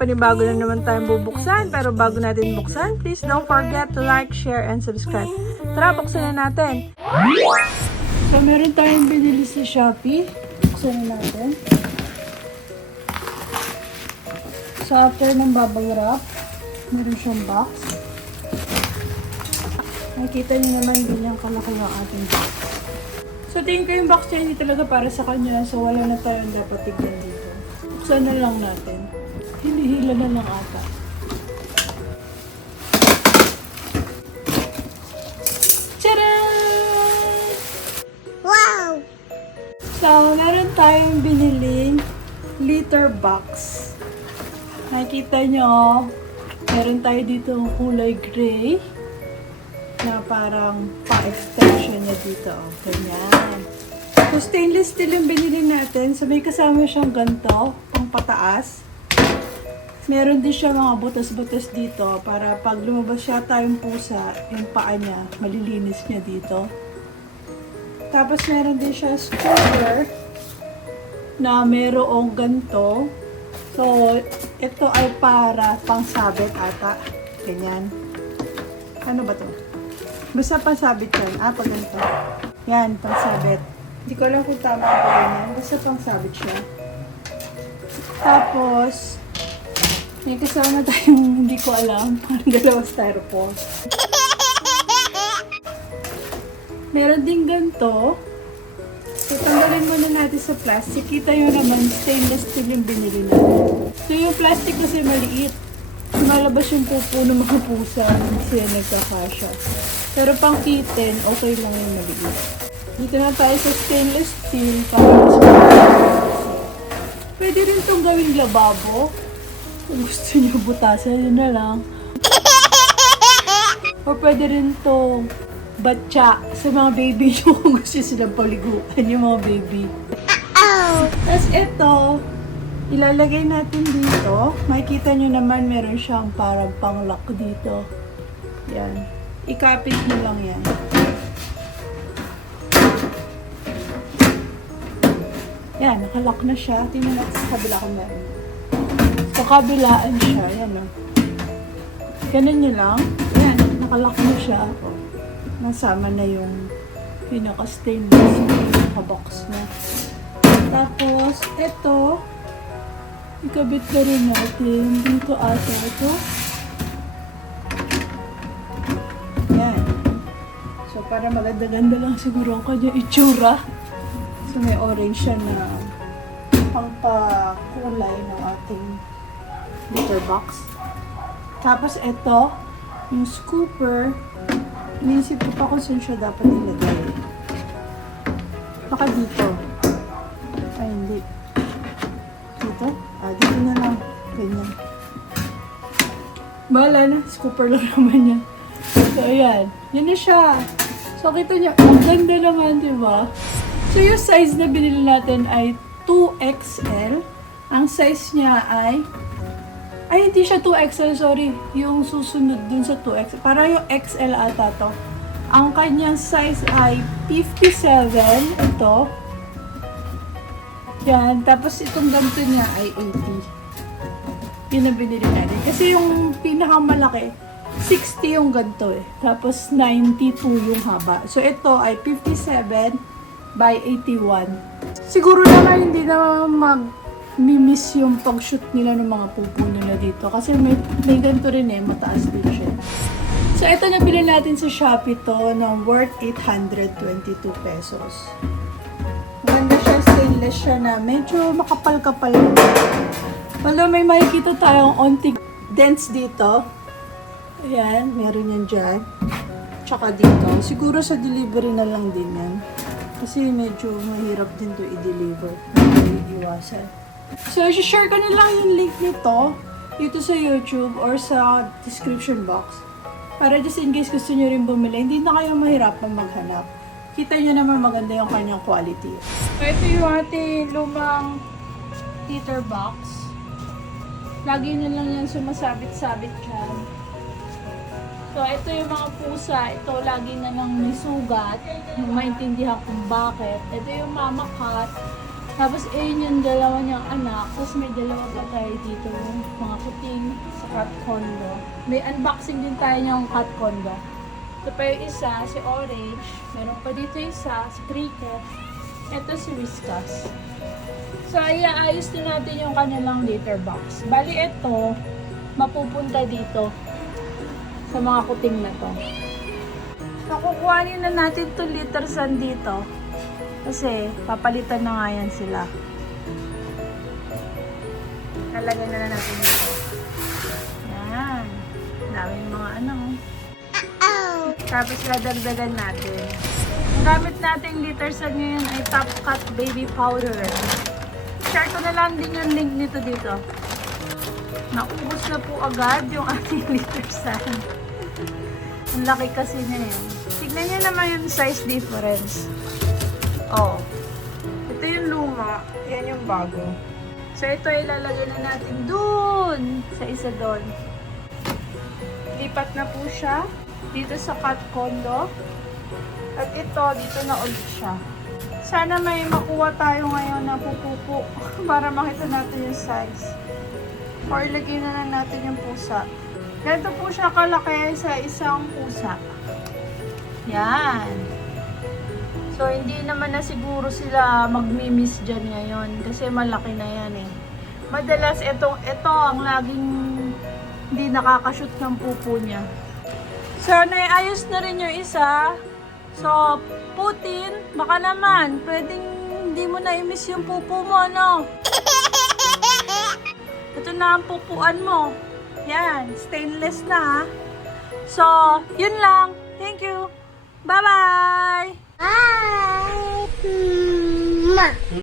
panibago na naman tayong bubuksan. Pero bago natin buksan, please don't forget to like, share, and subscribe. Tara, buksan na natin. So, meron tayong binili sa Shopee. Buksan na natin. So, after ng bubble wrap, meron siyang box. Nakikita niyo naman din yung kalaki ng ating box. So, tingin ko yung box niya hindi talaga para sa kanya. So, wala na tayong dapat tignan dito. Buksan na lang natin. Hinihila na lang ata. Tcharam! Wow! So, meron tayong biniling litter box. Nakikita nyo, meron tayo dito ng kulay gray na parang pa-extension niya dito. Ganyan. So, stainless steel yung binili natin. So, may kasama siyang ganito, pang pataas. Meron din siya mga butas-butas dito para pag lumabas siya tayong pusa, yung paa niya, malilinis niya dito. Tapos, meron din siya scooter na merong ganito. So, ito ay para pangsabit ata. Ganyan. Ano ba to? Basta pangsabit yan. Pag ganito. Yan, pangsabit. Hindi ko alam kung tama ba ganyan. Basta pangsabit siya. Tapos, may kasama tayong hindi ko alam. Parang dalawang styrofoam. Meron din ganito. So, tanggalin muna natin sa plastic. Kita nyo naman, stainless steel yung binili natin. So, yung plastic kasi maliit. Malabas yung pupo ng mga pusa. Hindi sila nagkakasya. Pero pang kitten, okay lang yung maliit. Dito na tayo sa stainless steel para mas pwede rin itong gawing lababo. Kung gusto nyo butasan, yun na lang. O pwede rin itong batya sa mga baby nyo kung gusto silang paliguan yung mga baby. Tapos ito, ilalagay natin dito. Makikita nyo naman meron siyang parang pang-lock dito. Yan. Ikapit nyo lang yan. Yan, nakalock na siya. Tingnan natin sa kabila kung meron. Sa kabilaan siya. Yan o. Ganun nyo lang. Yan, nakalock na siya. Nasama na yung pinaka-stainless yung pinaka-box na. Tapos, ito, ikabit na rin natin dito ata ito. Yan. So, para maganda-ganda lang siguro ang kanya itsura. So, may orange siya na pangpakulay ng ating litter box. Tapos, ito, yung scooper. Inisip ko pa kung saan siya dapat ilagay. Baka dito. Ay, hindi. Dito? Dito na lang. Ganyan. Bahala na. Scooper lang naman yan. So, ayan. Yan na siya. So, kita niyo. Ang ganda naman, di ba? So, yung size na binili natin ay 2XL. Ang size niya ay hindi siya 2XL, sorry. Yung susunod dun sa 2XL. Para yung XL ata to. Ang kanyang size ay 57. Ito. Yan. Tapos itong ganito niya ay 80. Yun ang binili natin. Kasi yung pinakamalaki, 60 yung ganito eh. Tapos 92 yung haba. So ito ay 57 by 81. Siguro naman hindi na miss yung pag-shoot nila ng mga pupo nila dito. Kasi may ganito rin eh, mataas din siya. So, ito nabili natin sa Shopee to ng worth 822 pesos. Maganda siya, stainless siya na medyo makapal-kapal. Wala, may makikita tayong onting dents dito. Ayan, meron yan dyan. Tsaka dito. Siguro sa delivery na lang din yan. Kasi medyo mahirap din to i-deliver. Iiwasan. So, i-share ko na lang yung link nito dito sa YouTube or sa description box. Para just in case gusto nyo rin bumili, hindi na kayo mahirapan maghanap. Kita nyo naman maganda yung kanyang quality. So, ito yung ating lumang litter box. Lagi na lang yan sumasabit-sabit dyan. So, ito yung mga pusa. Ito, lagi na lang may sugat. Maintindihan kung bakit. Ito yung mama cat. Tapos, ayun yung dalawa niyang anak. Tapos, may dalawa pa tayo dito. Mga kuting sa cat condo. May unboxing din tayo niyang cat condo. Ito pa yung isa, si Orange. Meron pa dito isa, si Cricket. Ito si Whiskas. So, iaayos din natin yung kanilang litter box. Bali, ito, mapupunta dito sa mga kuting na to. So, kukuhanin na natin itong litter sand dito. Kasi, papalitan na nga yan sila. Lalagay na natin dito. Yan. Daming mga ano. Tapos, dadagdagan natin. Ang gamit natin litter sand ngayon ay Top Cut Baby Powder. Share ko na lang din yung link nito dito. Naubos na po agad yung ating litter sand. Ang laki kasi niya yun. Tignan niyo naman yung size difference. Oh. Ito yung luma. Yan yung bago. So, ito ilalagay na natin dun. Sa isa dun. Lipat na po siya. Dito sa cat condo. At ito, dito na ulit siya. Sana may makuha tayo ngayon na pupupo para makita natin yung size. Or ilagay na lang natin yung pusa. Ganito po siya kalaki sa isang pusa. Yan. So, hindi naman na siguro sila magmi-miss dyan ngayon kasi malaki na yan eh. Madalas, ito ang laging hindi nakakashoot ng pupo niya. So, naiayos na rin yung isa. So, Putin, baka naman, pwedeng hindi mo na i-miss yung pupo mo, ano? Ito na ang pupuan mo. Yan, stainless na, ha? So, yun lang. Thank you. Bye-bye! Bye.